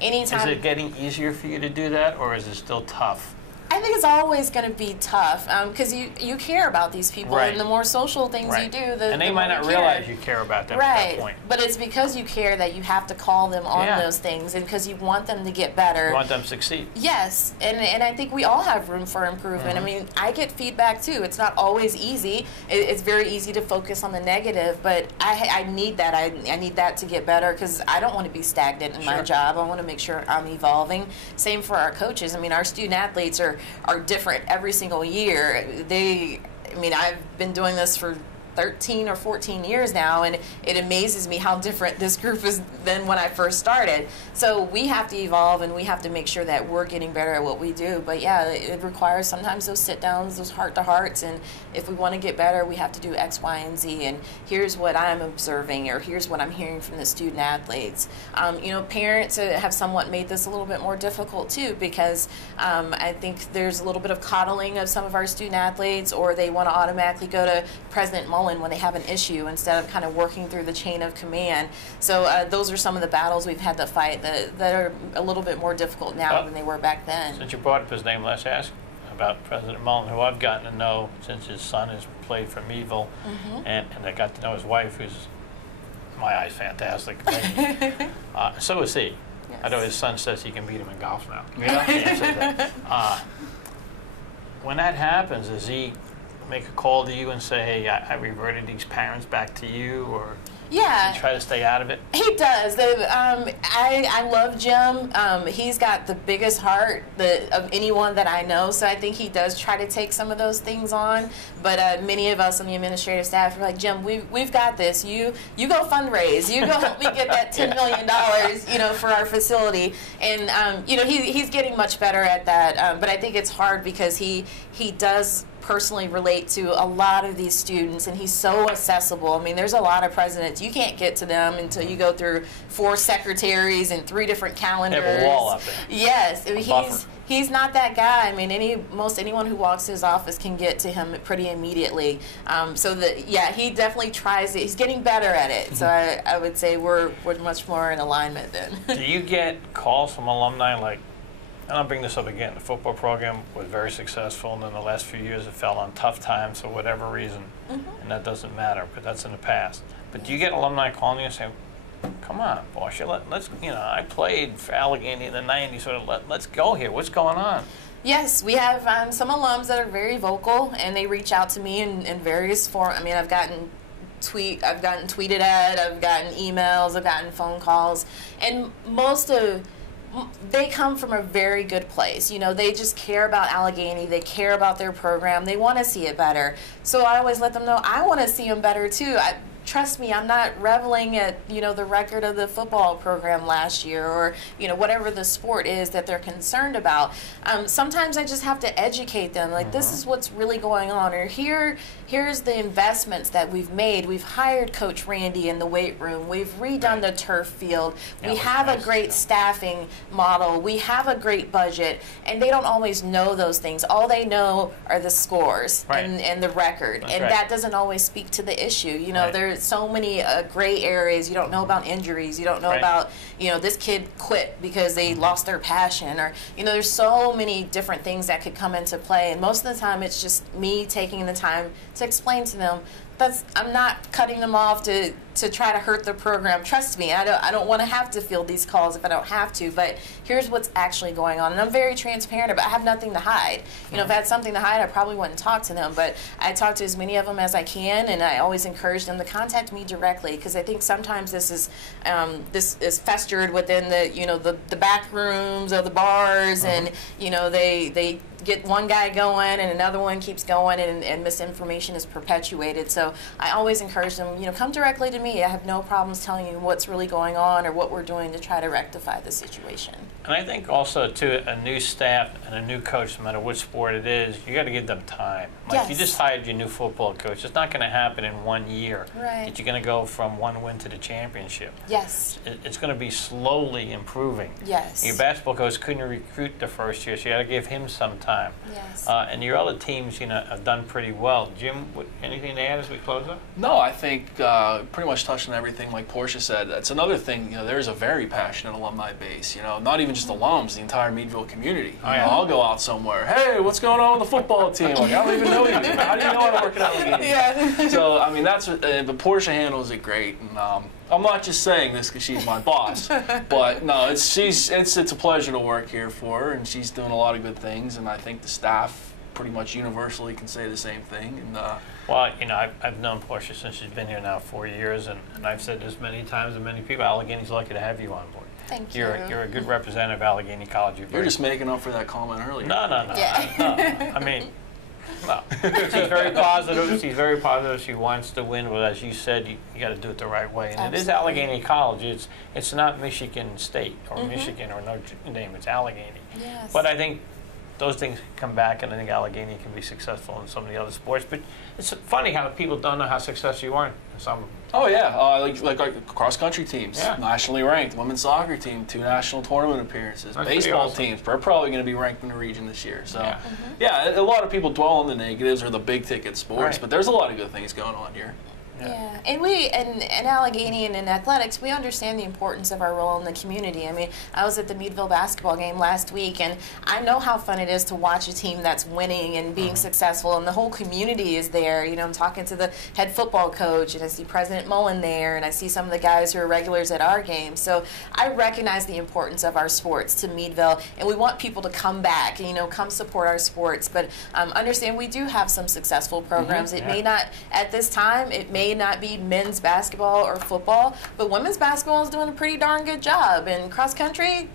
Anytime. Is it getting easier for you to do that, or is it still tough? I think it's always going to be tough because you care about these people, right. And the more social things you do, and they might not realize you care about them at that point. But it's because you care that you have to call them on those things, and because you want them to get better. You want them to succeed. Yes, and I think we all have room for improvement. I mean, I get feedback too. It's not always easy. It's very easy to focus on the negative, but I need that. I need that to get better, because I don't want to be stagnant in my job. I want to make sure I'm evolving. Same for our coaches. I mean, our student athletes are different every single year. I've been doing this for 13 or 14 years now, and it amazes me how different this group is than when I first started. So we have to evolve, and we have to make sure that we're getting better at what we do. But yeah, it requires sometimes those sit-downs, those heart-to-hearts, and if we want to get better, we have to do X, Y, and Z, and here's what I'm observing, or here's what I'm hearing from the student athletes. Parents have somewhat made this a little bit more difficult too, because I think there's a little bit of coddling of some of our student athletes, or they want to automatically go to President Mullen when they have an issue instead of kind of working through the chain of command. So those are some of the battles we've had to fight that are a little bit more difficult now than they were back then. Since you brought up his name, let's ask about President Mullen, who I've gotten to know since his son has played for Meadville, and I got to know his wife, who's, in my eyes, fantastic. So is he. Yes. I know his son says he can beat him in golf now. When that happens, does he make a call to you and say, hey, I reverted these parents back to you, or? Yeah. You try to stay out of it? He does. I love Jim. He's got the biggest heart of anyone that I know, so I think he does try to take some of those things on. But many of us on the administrative staff are like, Jim, we've got this. You go fundraise. You go help me get that $10 million, for our facility. And he's getting much better at that. But I think it's hard because he does personally relate to a lot of these students, and he's so accessible. I mean, there's a lot of presidents. You can't get to them until you go through 4 secretaries and 3 different calendars. They have a wall up there. Yes, I mean, he's not that guy. I mean, most anyone who walks to his office can get to him pretty immediately. He definitely tries it. He's getting better at it. So I would say we're much more in alignment then. Do you get calls from alumni like, and I'll bring this up again, the football program was very successful, and in the last few years it fell on tough times for whatever reason, and that doesn't matter because that's in the past. But do you get alumni calling you and saying, come on, Portia, let's I played for Allegheny in the 90s, let's go here. What's going on? Yes, we have some alums that are very vocal, and they reach out to me in various forms. I mean, I've gotten tweeted at, I've gotten emails, I've gotten phone calls, and they come from a very good place. They just care about Allegheny. They care about their program. They want to see it better. So I always let them know I want to see them better too. Trust me, I'm not reveling at, the record of the football program last year or, whatever the sport is that they're concerned about. Sometimes I just have to educate them. Like, this is what's really going on. Or here's the investments that we've made. We've hired Coach Randy in the weight room. We've redone the turf field. We have a great staffing model. We have a great budget. And they don't always know those things. All they know are the scores and the record. That's and that doesn't always speak to the issue. There's so many gray areas. You don't know about injuries. You don't know about, this kid quit because they lost their passion. Or, there's so many different things that could come into play. And most of the time, it's just me taking the time to explain to them. I'm not cutting them off to try to hurt the program. Trust me, I don't want to have to field these calls if I don't have to, but here's what's actually going on. And I'm very transparent about it. I have nothing to hide. If I had something to hide, I probably wouldn't talk to them, but I talk to as many of them as I can, and I always encourage them to contact me directly, because I think sometimes this is festered within the back rooms of the bars, and they get one guy going and another one keeps going, and misinformation is perpetuated. So I always encourage them, come directly to me. I have no problems telling you what's really going on or what we're doing to try to rectify the situation. And I think also, too, a new staff and a new coach, no matter which sport it is, you got to give them time. Like, you just hired your new football coach. It's not going to happen in 1 year. Right. That you're going to go from one win to the championship. Yes. It's going to be slowly improving. Yes. Your basketball coach couldn't recruit the first year, so you got to give him some time. Yes. And your other teams, have done pretty well. Jim, anything to add as we close up? No, I think pretty much touched on everything like Portia said. That's another thing, there's a very passionate alumni base, not even just alums, the entire Meadville community. I'll go out somewhere, hey, what's going on with the football team? Like, I don't even know you. How do you know how to work at Allegheny? Yeah. So, I mean, but Portia handles it great. And I'm not just saying this because she's my boss, but no, it's a pleasure to work here for her, and she's doing a lot of good things, and I think the staff pretty much universally can say the same thing. And well, I've known Portia since she's been here now 4 years, and I've said this many times to many people, Allegheny's lucky to have you on board. Thank you. You're a good representative of Allegheny College. You're just making up for that comment earlier. No. Yeah. I mean, no. She's very positive. She's very positive. She wants to win, but as you said, you got to do it the right way. And Absolutely. It is Allegheny College. It's not Michigan State or Michigan or Notre Dame. It's Allegheny. Yes. But I think those things come back, and I think Allegheny can be successful in some of the other sports. But it's funny how people don't know how successful you are in some. Oh yeah, like cross-country teams, nationally ranked. Women's soccer team, 2 national tournament appearances. That's baseball awesome. teams, we're probably going to be ranked in the region this year. So yeah, a lot of people dwell on the negatives or the big-ticket sports, but there's a lot of good things going on here. Yeah, and we in Allegheny and in athletics, we understand the importance of our role in the community. I mean, I was at the Meadville basketball game last week, and I know how fun it is to watch a team that's winning and being successful, and the whole community is there. I'm talking to the head football coach, and I see President Mullen there, and I see some of the guys who are regulars at our games. So I recognize the importance of our sports to Meadville, and we want people to come back, come support our sports. But understand we do have some successful programs. It may not, at this time, it may may not be men's basketball or football, but women's basketball is doing a pretty darn good job. And cross country,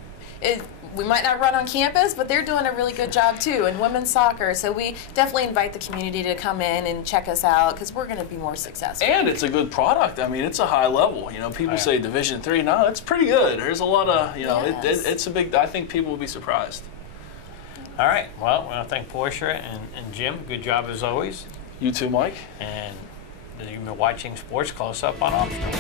we might not run on campus, but they're doing a really good job too. And women's soccer, so we definitely invite the community to come in and check us out because we're going to be more successful. And it's a good product. I mean, it's a high level. You know, people say Division III. No, it's pretty good. There's a lot of, you know, it's a big. I think people will be surprised. All right. Well, I want to thank Portia and Jim. Good job as always. You too, Mike. And you've been watching Sports Close-Up on Armstrong.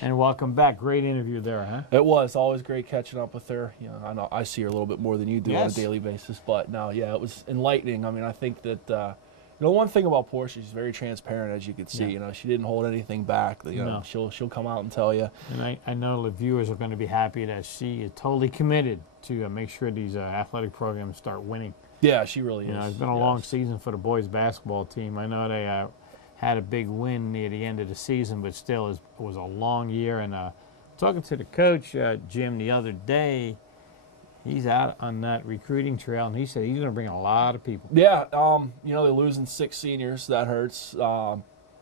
And welcome back. Great interview there, huh? It was always great catching up with her. You know, I know I see her a little bit more than you do on a daily basis, but no, yeah, it was enlightening. I mean, I think that you know, one thing about Portia, she's very transparent, as you can see. You know, she didn't hold anything back. You know, she'll come out and tell you. And I know the viewers are going to be happy that she is totally committed to make sure these athletic programs start winning. Yeah, she really is. You know, it's been a long season for the boys basketball team. I know they had a big win near the end of the season, but still it was a long year. And talking to the coach, Jim, the other day, he's out on that recruiting trail, and he said he's going to bring a lot of people. Yeah, you know, they're losing 6 seniors. That hurts.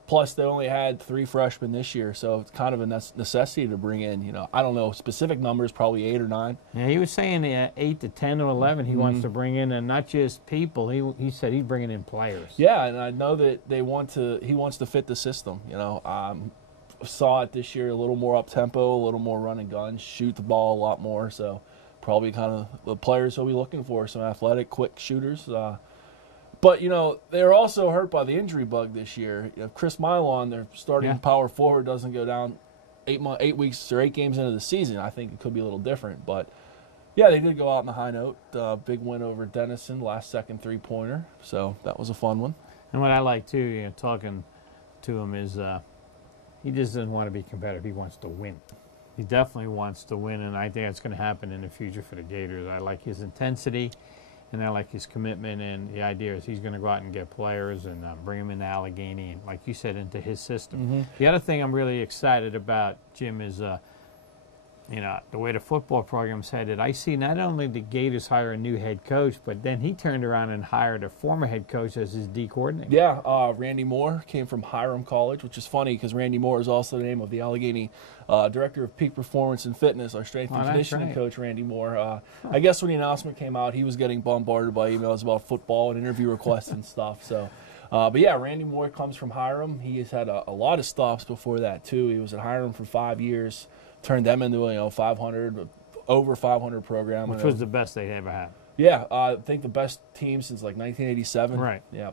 Plus, they only had 3 freshmen this year, so it's kind of a necessity to bring in, you know, I don't know, specific numbers, probably 8 or 9. Yeah, he was saying 8 to 10 or 11 he wants to bring in, and not just people. He said he's bringing in players. Yeah, and I know that he wants to fit the system, you know. Saw it this year, a little more up-tempo, a little more run and gun, shoot the ball a lot more, so probably kind of the players he'll be looking for, some athletic, quick shooters. But, you know, they're also hurt by the injury bug this year. If Chris Milon, their starting power forward, doesn't go down 8 weeks or 8 games into the season, I think it could be a little different. But, yeah, they did go out on the high note. Big win over Denison, last second three-pointer. So that was a fun one. And what I like, too, you know, talking to him is he just doesn't want to be competitive. He wants to win. He definitely wants to win, and I think that's going to happen in the future for the Gators. I like his intensity. And I like his commitment, and the idea is he's going to go out and get players and bring them into Allegheny, and like you said, into his system. The other thing I'm really excited about, Jim, is you know, the way the football program's headed. I see not only the Gators hire a new head coach, but then he turned around and hired a former head coach as his D coordinator. Yeah, Randy Moore came from Hiram College, which is funny because Randy Moore is also the name of the Allegheny Director of Peak Performance and Fitness, our strength and conditioning coach, Randy Moore. I guess when the announcement came out, he was getting bombarded by emails about football and interview requests and stuff. So, but yeah, Randy Moore comes from Hiram. He has had a lot of stops before that too. He was at Hiram for 5 years. Turned them into a 500, over 500 program. Which was the best they ever had. Yeah, I think the best team since like 1987. Right. Yeah.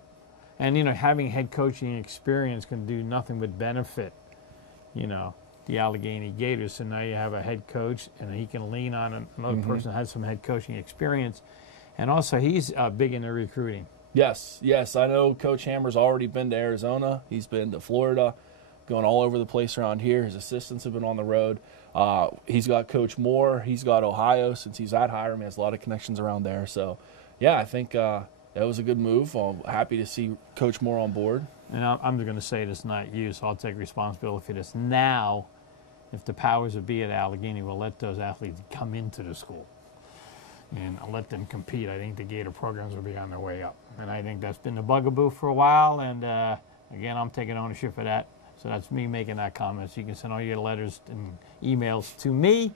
And, you know, having head coaching experience can do nothing but benefit, you know, the Allegheny Gators. So now you have a head coach, and he can lean on another person that has some head coaching experience. And also, he's big into recruiting. Yes. I know Coach Hammer's already been to Arizona. He's been to Florida, going all over the place around here. His assistants have been on the road. He's got Coach Moore. He's got Ohio since he's at Hiram. He has a lot of connections around there. So, yeah, I think that was a good move. I'm happy to see Coach Moore on board. And I'm going to say this, not you, so I'll take responsibility for this. Now, if the powers that be at Allegheny will let those athletes come into the school and let them compete, I think the Gator programs will be on their way up. And I think that's been the bugaboo for a while. And, again, I'm taking ownership of that. So that's me making that comment. So you can send all your letters and emails to me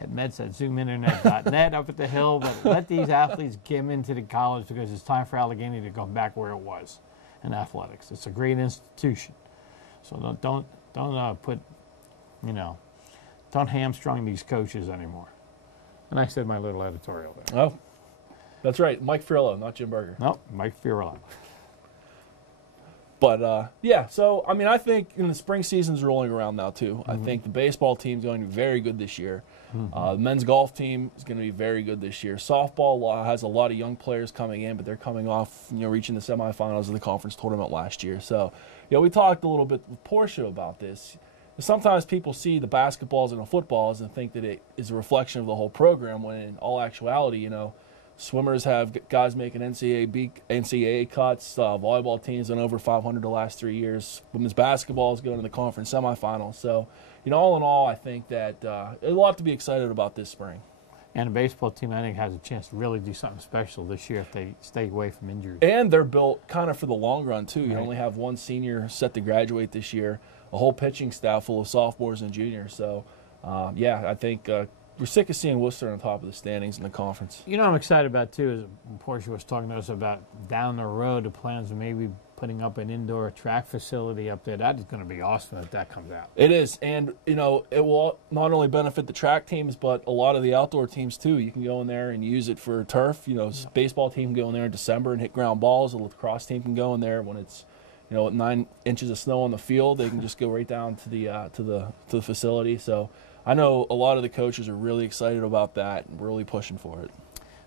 at mets@zoominternet.net up at the Hill. But let these athletes get into the college because it's time for Allegheny to go back where it was in athletics. It's a great institution. So don't put, you know, don't hamstring these coaches anymore. And I said my little editorial there. Oh, that's right. Mike Fiorillo, not Jim Berger. No, Mike Fiorillo. But, yeah, so, I mean, I think the spring season's rolling around now, too. I think the baseball team's going to be very good this year. The men's golf team is going to be very good this year. Softball has a lot of young players coming in, but they're coming off, you know, reaching the semifinals of the conference tournament last year. So, you know, we talked a little bit with Portia about this. Sometimes people see the basketballs and the footballs and think that it is a reflection of the whole program, when in all actuality, you know, swimmers have guys making NCAA cuts. Volleyball teams done over 500 the last 3 years. Women's basketball is going to the conference semifinals. So, you know, all in all, I think that a lot to be excited about this spring. And the baseball team, I think, has a chance to really do something special this year if they stay away from injuries. And they're built kind of for the long run, too. You only have one senior set to graduate this year, a whole pitching staff full of sophomores and juniors. So, yeah, I think we're sick of seeing Worcester on top of the standings in the conference. You know what I'm excited about, too, is Portia was talking to us about down the road, the plans of maybe putting up an indoor track facility up there. That is going to be awesome if that comes out. It is, and you know, it will not only benefit the track teams, but a lot of the outdoor teams too. You can go in there and use it for turf. You know, baseball team can go in there in December and hit ground balls. The lacrosse team can go in there when it's, you know, 9 inches of snow on the field. They can just go right down to the facility. So I know a lot of the coaches are really excited about that and really pushing for it.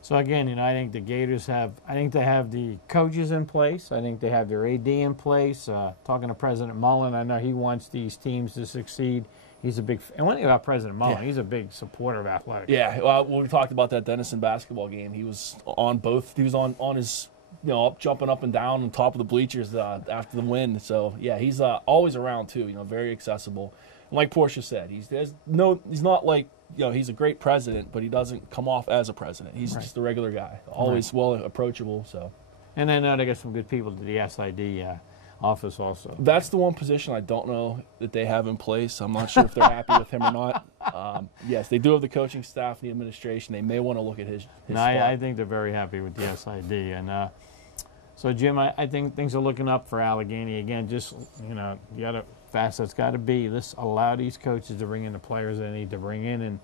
So again, you know, I think the Gators have, I think they have the coaches in place. I think they have their AD in place. Talking to President Mullen, I know he wants these teams to succeed. He's a big, and one thing about President Mullen, he's a big supporter of athletics. Yeah, well, we talked about that Denison basketball game. He was on both. He was on his, you know, jumping up and down on top of the bleachers after the win. So yeah, he's always around too. You know, very accessible. And like Portia said, he's not like, you know, he's a great president, but he doesn't come off as a president. He's just a regular guy, always well approachable. So, and I know they got some good people to the SID office also. That's the one position I don't know that they have in place. I'm not sure if they're happy with him or not. Yes, they do have the coaching staff and the administration. They may want to look at his spot. I think they're very happy with the SID. And so, Jim, I think things are looking up for Allegheny. Again, just, you know, the other facet's got to be, let's allow these coaches to bring in the players they need to bring in. And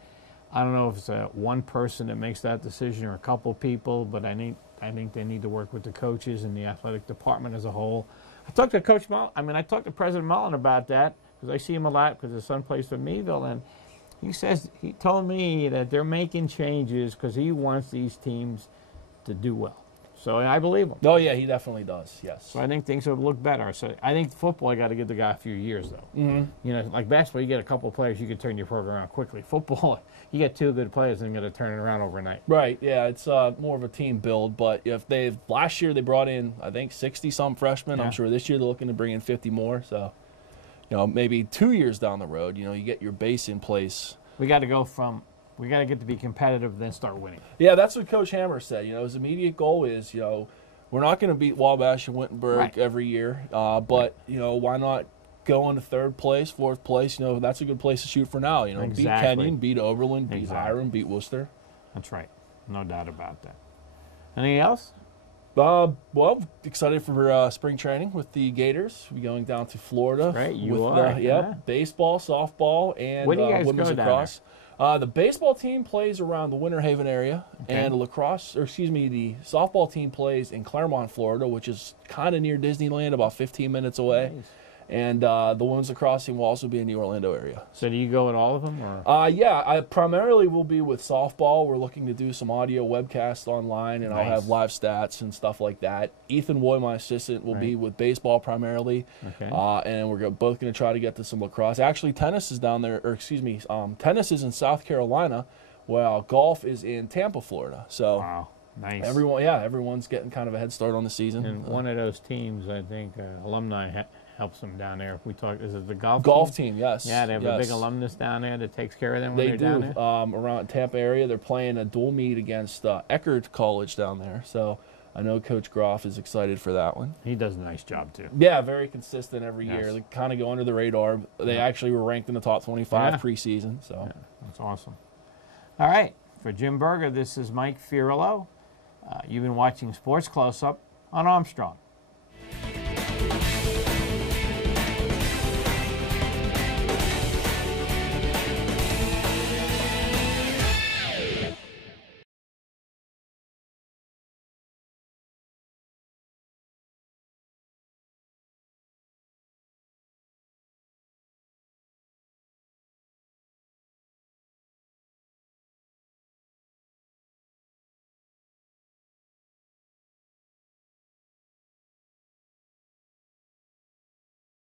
I don't know if it's one person that makes that decision or a couple people, but I think they need to work with the coaches and the athletic department as a whole. I talked to Coach Mullen. I mean, I talked to President Mullen about that because I see him a lot because his son plays for Meadville, and he told me that they're making changes because he wants these teams to do well. So I believe him. Oh, yeah, he definitely does, yes. So I think things will look better. So I think football, you got to give the guy a few years, though. Mm-hmm. You know, like basketball, you get a couple of players, you can turn your program around quickly. Football, you get 2 good players and you're going to turn it around overnight. Right, yeah, it's more of a team build. But if last year they brought in, I think, 60-some freshmen. Yeah. I'm sure this year they're looking to bring in 50 more. So, you know, maybe 2 years down the road, you know, you get your base in place. We got to get to be competitive, then start winning. Yeah, that's what Coach Hammer said. You know, his immediate goal is, you know, we're not going to beat Wabash and Wittenberg every year, but, you know, why not go into 3rd place, 4th place? You know, that's a good place to shoot for now. You know, beat Kenyon, beat Oberlin, beat Hiram, beat Worcester. That's right. No doubt about that. Anything else? Well, excited for spring training with the Gators. We're going down to Florida. Right, you are. Baseball, softball, and women's lacrosse. The baseball team plays around the Winter Haven area, and the softball team plays in Claremont, Florida, which is kind of near Disneyland, about 15 minutes away. Nice. And the women's lacrosse team will also be in the Orlando area. So do you go with all of them? Or? Yeah, I primarily will be with softball. We're looking to do some audio webcasts online, and I'll have live stats and stuff like that. Ethan Woy, my assistant, will be with baseball primarily. Okay. And we're both going to try to get to some lacrosse. Actually, tennis is down there, tennis is in South Carolina, while golf is in Tampa, Florida. So wow. Nice. Everyone's getting kind of a head start on the season. And one of those teams, I think, alumni helps them down there. If we talk, is it the golf team? Yes. Yeah, they have a big alumnus down there that takes care of them when they're down there. They do. Around Tampa area, they're playing a dual meet against Eckerd College down there. So I know Coach Groff is excited for that one. He does a nice job, too. Yeah, very consistent every year. They kind of go under the radar. They actually were ranked in the top 25 preseason. So that's awesome. All right. For Jim Berger, this is Mike Fiorillo. You've been watching Sports Close-Up on Armstrong.